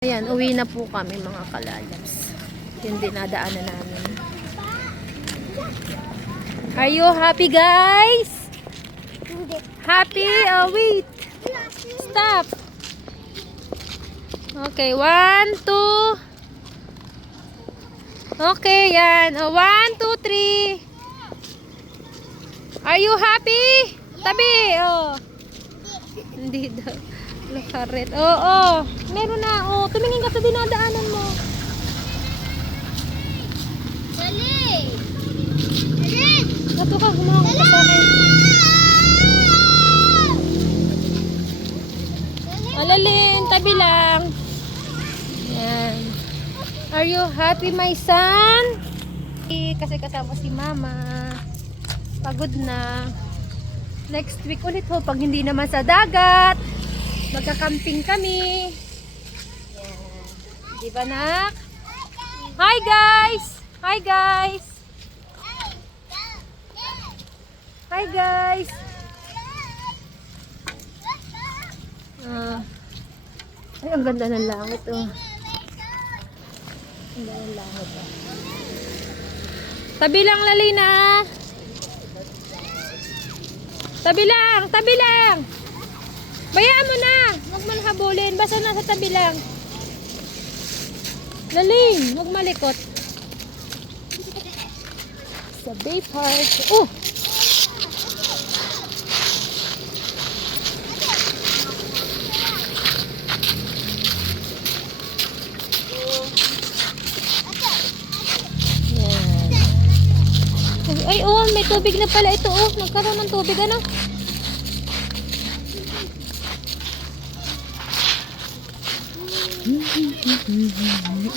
Ayan, uwi na po kami mga kalayas. Yung dinadaanan namin. Are you happy, guys? Happy? Oh, wait. Stop. Okay, 1, 2. Okay, yan. 1, 2, 3. Are you happy? Tabi. Oh. Hindi daw. Lakaret. Oo. Meron na. Oh, tumingin ka sa dinadaanan mo. Dali! Dali! Nato ka, humawak ka sa akin. Alalin, tabi lang. Yan. Are you happy, my son? Kasi kasama si mama. Pagod na. Next week ulit ho, pag hindi naman sa dagat. Magka-camping kami. Yan. Di ba, nak? Hi, guys! Hi, guys! Hi, guys! Ay, ang ganda ng langit, oh. Ang ganda ng langit, oh. Tabi lang, Lalina! Tabi lang! Tabi lang! Bayaan mo na! Huwag mo habulin. Basta nasa tabi lang. Laling! Huwag malikot. Sa Bay Park. Oh! Yan. Ay, oh, may tubig na pala ito, oh. Nagkaroon ng tubig, ano?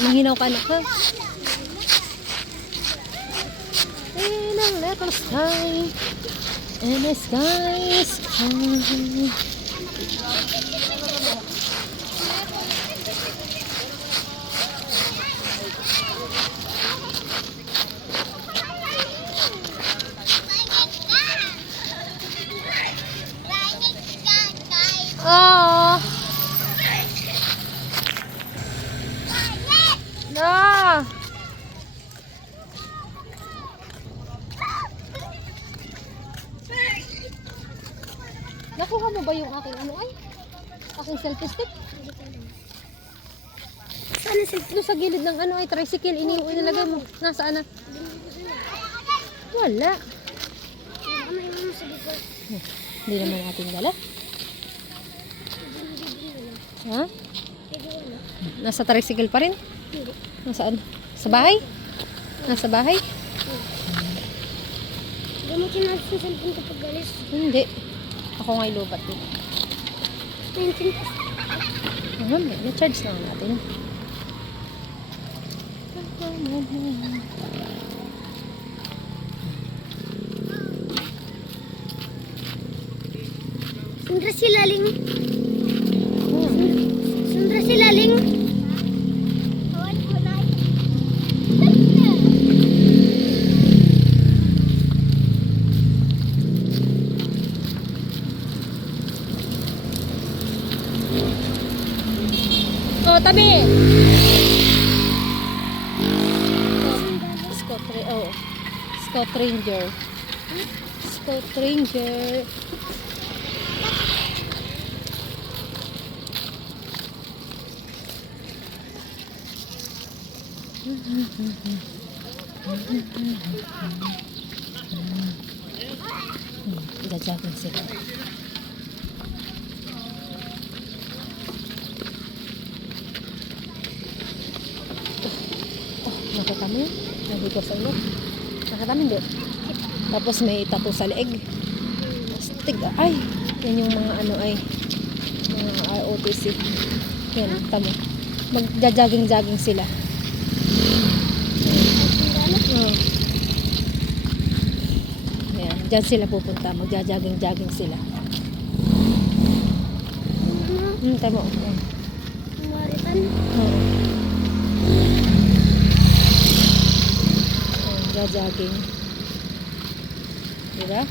Mahinaw ka na ka. In a little sky, and the sky is calm. Oh. No. Nakuha mo ba yung aking ano ay? Aking selfie stick? Saan na selfie? Sa gilid ng ano ay tricycle. Inilagay mo. Nasaan na? Wala. Hindi naman natin dala. Ha? Nasa tricycle pa rin? Nasaan? Sa bahay? Nasa bahay? Gamitin natin sa cellphone kapag galis. Hindi. Ako nga'y lubat din. 19 Na-charge lang natin. Sundra si Laling. Sundra si Laling. Oh, tabi! Scott Ranger. Scott Ranger. Gajagin sila. Nakita mo yun? Nahiga sa ulo. Nakita mo hindi? Tapos may tattoo sa leeg. Astig. Ay! Yan yung mga ano ay mga ROTC. Yan, tamo. Magja-jogging-jogging sila. Yan, dyan sila pupunta. Magja-jogging-jogging sila. Tamo. Maritan. Jogging. Diba?